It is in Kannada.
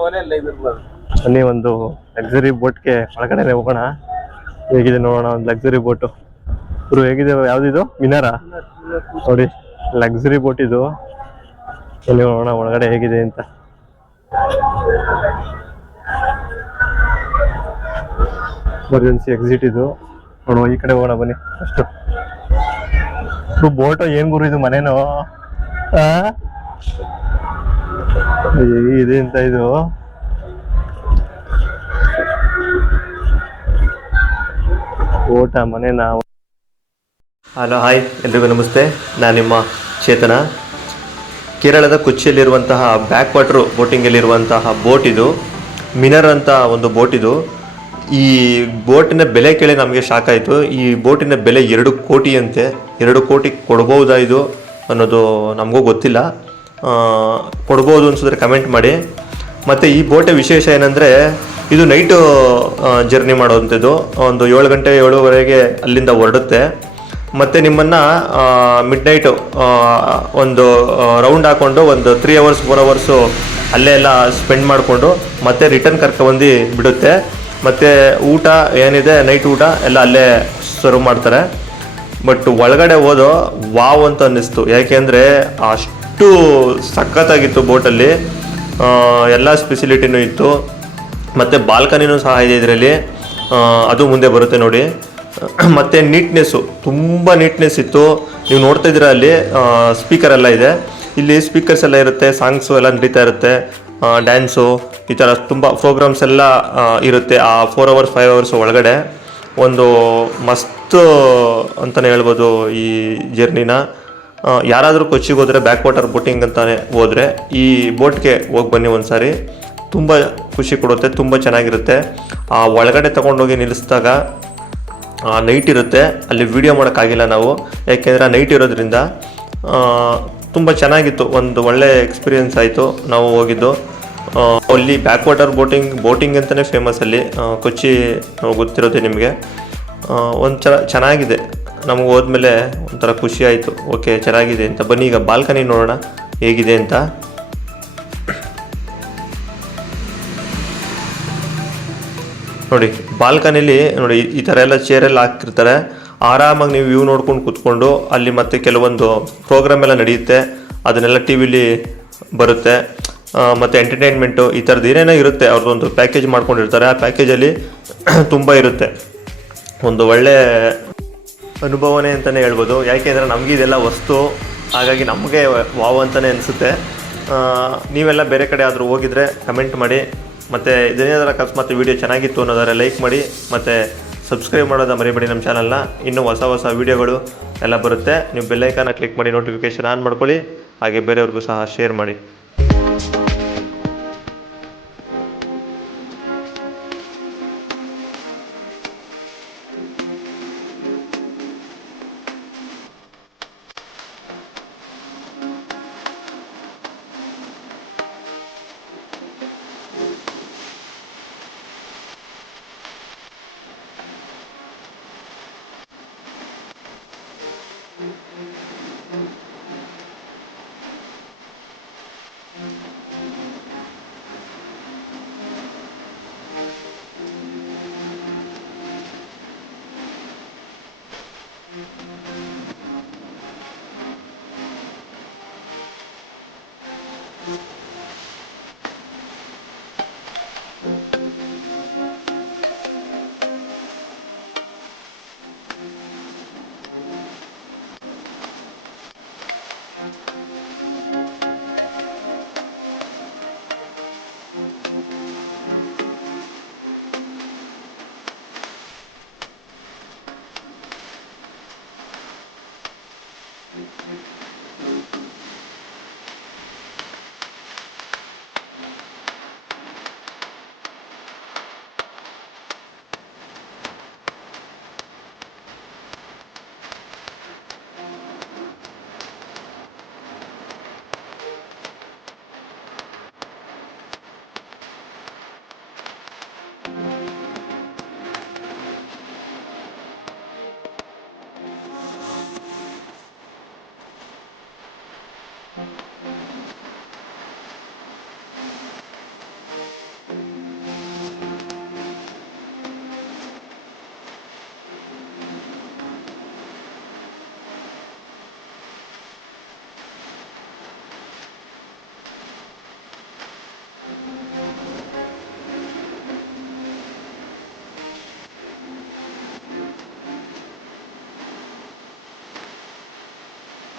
ಬನ್ನಿ ಒಂದು ಲಕ್ಸುರಿ ಬೋಟ್ಗೆ ಒಳಗಡೆ ಹೋಗೋಣ. ಹೇಗಿದೆ ನೋಡೋಣ ಒಂದು ಲಕ್ಸುರಿ ಬೋಟು. ಇವರು ಹೇಗಿದೆ, ಯಾವ್ದಿದು ಮಿನಾರಾ ನೋಡಿ, ಲಕ್ಸುರಿ ಬೋಟ್ ಇದು. ಎಲ್ಲಿ ನೋಡೋಣ ಒಳಗಡೆ ಹೇಗಿದೆ ಅಂತ. ಎಮರ್ಜೆನ್ಸಿ ಎಕ್ಸಿಟ್ ಇದು ನೋಡುವ. ಈ ಕಡೆ ಹೋಗೋಣ ಬನ್ನಿ. ಅಷ್ಟು ಬೋಟು ಏನ್ ಗುರು ಇದು, ಮನೇನು ಇದೆ ಅಂತ ಇದು. ಬೋಟ ಮನೇನ. ಹಲೋ ಹಾಯ್ ಎಲ್ರಿಗೂ ನಮಸ್ತೆ. ನಾನು ನಿಮ್ಮ ಚೇತನ. ಕೇರಳದ ಕೊಚ್ಚಿಯಲ್ಲಿರುವಂತಹ ಬ್ಯಾಕ್ ವಾಟರ್ ಬೋಟಿಂಗಲ್ಲಿರುವಂತಹ ಬೋಟ್ ಇದು. ಮಿನರ್ ಅಂತ ಒಂದು ಬೋಟ್ ಇದು. ಈ ಬೋಟಿನ ಬೆಲೆ ಕೇಳಿ ನಮಗೆ ಶಾಕ್ ಆಯಿತು. ಈ ಬೋಟಿನ ಬೆಲೆ 2 ಕೋಟಿ ಅಂತೆ. 2 ಕೋಟಿ ಕೊಡ್ಬೋದಾ ಇದು ಅನ್ನೋದು ನಮಗೂ ಗೊತ್ತಿಲ್ಲ. ಕೊಡ್ಬೋದು ಅನ್ಸಿದ್ರೆ ಕಮೆಂಟ್ ಮಾಡಿ. ಮತ್ತು ಈ ಬೋಟೆ ವಿಶೇಷ ಏನಂದರೆ ಇದು ನೈಟು ಜರ್ನಿ ಮಾಡೋವಂಥದ್ದು. ಒಂದು 7 ಗಂಟೆ 7:30 ಅಲ್ಲಿಂದ ಹೊರಡುತ್ತೆ. ಮತ್ತು ನಿಮ್ಮನ್ನು ಮಿಡ್ ನೈಟು ಒಂದು ರೌಂಡ್ ಹಾಕ್ಕೊಂಡು ಒಂದು 3 hours 4 hours ಅಲ್ಲೇ ಎಲ್ಲ ಸ್ಪೆಂಡ್ ಮಾಡಿಕೊಂಡು ಮತ್ತೆ ರಿಟರ್ನ್ ಕರ್ಕೊಬಂದು ಬಿಡುತ್ತೆ. ಮತ್ತು ಊಟ ಏನಿದೆ, ನೈಟ್ ಊಟ ಎಲ್ಲ ಅಲ್ಲೇ ಸರ್ವ್ ಮಾಡ್ತಾರೆ. ಬಟ್ ಒಳಗಡೆ ಹೋದೋ ವಾವ್ ಅಂತ ಅನ್ನಿಸ್ತು. ಯಾಕೆಂದರೆ ಅಷ್ಟು ಸಖತ್ತಾಗಿತ್ತು ಬೋಟಲ್ಲಿ. ಎಲ್ಲ ಫೆಸಿಲಿಟಿನೂ ಇತ್ತು. ಮತ್ತು ಬಾಲ್ಕನಿನೂ ಸಹ ಇದೆ ಇದರಲ್ಲಿ. ಅದು ಮುಂದೆ ಬರುತ್ತೆ ನೋಡಿ. ಮತ್ತು ನೀಟ್ನೆಸ್ಸು ತುಂಬ ನೀಟ್ನೆಸ್ ಇತ್ತು. ನೀವು ನೋಡ್ತಾ ಇದ್ದೀರಾ ಅಲ್ಲಿ ಸ್ಪೀಕರ್ ಎಲ್ಲ ಇದೆ. ಇಲ್ಲಿ ಸ್ಪೀಕರ್ಸ್ ಎಲ್ಲ ಇರುತ್ತೆ, ಸಾಂಗ್ಸು ಎಲ್ಲ ನಡೀತಾ ಇರುತ್ತೆ, ಡ್ಯಾನ್ಸು ಈ ಥರ ತುಂಬ ಪ್ರೋಗ್ರಾಮ್ಸ್ ಎಲ್ಲ ಇರುತ್ತೆ. ಆ 4 hours 5 hours ಒಳಗಡೆ ಒಂದು ಮಸ್ತ್ ಅಂತಲೇ ಹೇಳ್ಬೋದು ಈ ಜರ್ನಿನ. ಯಾರಾದರೂ ಕೊಚ್ಚಿಗೆ ಹೋದರೆ ಬ್ಯಾಕ್ ವಾಟರ್ ಬೋಟಿಂಗ್ ಅಂತಲೇ ಹೋದರೆ ಈ ಬೋಟ್ಗೆ ಹೋಗಿ ಬನ್ನಿ ಒಂದು ಸಾರಿ. ತುಂಬ ಖುಷಿ ಕೊಡುತ್ತೆ, ತುಂಬ ಚೆನ್ನಾಗಿರುತ್ತೆ. ಆ ಒಳಗಡೆ ತೊಗೊಂಡೋಗಿ ನಿಲ್ಲಿಸಿದಾಗ ನೈಟ್ ಇರುತ್ತೆ. ಅಲ್ಲಿ ವಿಡಿಯೋ ಮಾಡೋಕ್ಕಾಗಿಲ್ಲ ನಾವು, ಯಾಕೆಂದರೆ ನೈಟ್ ಇರೋದ್ರಿಂದ. ತುಂಬ ಚೆನ್ನಾಗಿತ್ತು, ಒಂದು ಒಳ್ಳೆ ಎಕ್ಸ್ಪೀರಿಯೆನ್ಸ್ ಆಯಿತು ನಾವು ಹೋಗಿದ್ದು. ಅಲ್ಲಿ ಬ್ಯಾಕ್ ವಾಟರ್ ಬೋಟಿಂಗ್ ಅಂತಲೇ ಫೇಮಸ್ ಅಲ್ಲಿ ಕೊಚ್ಚಿ ಗೊತ್ತಿರುತ್ತೆ ನಿಮಗೆ. ಒಂಥರ ಚೆನ್ನಾಗಿದೆ. ನಮಗೆ ಹೋದ್ಮೇಲೆ ಒಂಥರ ಖುಷಿ ಆಯಿತು, ಓಕೆ ಚೆನ್ನಾಗಿದೆ ಅಂತ. ಬನ್ನಿ ಈಗ ಬಾಲ್ಕನಿ ನೋಡೋಣ ಹೇಗಿದೆ ಅಂತ. ನೋಡಿ ಬಾಲ್ಕನಿಲಿ ನೋಡಿ ಈ ಥರ ಎಲ್ಲ ಚೇರೆಲ್ಲ ಹಾಕಿರ್ತಾರೆ. ಆರಾಮಾಗಿ ನೀವು ವ್ಯೂ ನೋಡ್ಕೊಂಡು ಕೂತ್ಕೊಂಡು ಅಲ್ಲಿ ಮತ್ತೆ ಕೆಲವೊಂದು ಪ್ರೋಗ್ರಾಮ್ ಎಲ್ಲ ನಡೆಯುತ್ತೆ, ಅದನ್ನೆಲ್ಲ ಟಿ ವಿಲಿ ಬರುತ್ತೆ. ಮತ್ತು ಎಂಟರ್ಟೈನ್ಮೆಂಟು ಈ ಥರದ್ದು ಏನೇನೋ ಇರುತ್ತೆ. ಅವ್ರದ್ದೊಂದು ಪ್ಯಾಕೇಜ್ ಮಾಡ್ಕೊಂಡಿರ್ತಾರೆ. ಆ ಪ್ಯಾಕೇಜಲ್ಲಿ ತುಂಬ ಇರುತ್ತೆ. ಒಂದು ಒಳ್ಳೆ ಅನುಭವನೇ ಅಂತಲೇ ಹೇಳ್ಬೋದು. ಯಾಕೆಂದರೆ ನಮಗೆ ಇದೆಲ್ಲ ವಸ್ತು, ಹಾಗಾಗಿ ನಮಗೆ ವಾವ್ ಅಂತಲೇ ಅನಿಸುತ್ತೆ. ನೀವೆಲ್ಲ ಬೇರೆ ಕಡೆ ಆದರೂ ಹೋಗಿದರೆ ಕಮೆಂಟ್ ಮಾಡಿ. ಮತ್ತು ಇದೇನಾದರೂ ಅಕಸ್ಮಾತ್ ವೀಡಿಯೋ ಚೆನ್ನಾಗಿತ್ತು ಅನ್ನೋದಾದ್ರೆ ಲೈಕ್ ಮಾಡಿ. ಮತ್ತು ಸಬ್ಸ್ಕ್ರೈಬ್ ಮಾಡೋದು ಮರಿಬೇಡಿ ನಮ್ಮ ಚಾನಲ್ನ. ಇನ್ನೂ ಹೊಸ ವೀಡಿಯೋಗಳು ಎಲ್ಲ ಬರುತ್ತೆ. ನೀವು ಬೆಲ್ ಐಕಾನ ಕ್ಲಿಕ್ ಮಾಡಿ ನೋಟಿಫಿಕೇಷನ್ ಆನ್ ಮಾಡ್ಕೊಳ್ಳಿ. ಹಾಗೆ ಬೇರೆಯವ್ರಿಗೂ ಸಹ ಶೇರ್ ಮಾಡಿ.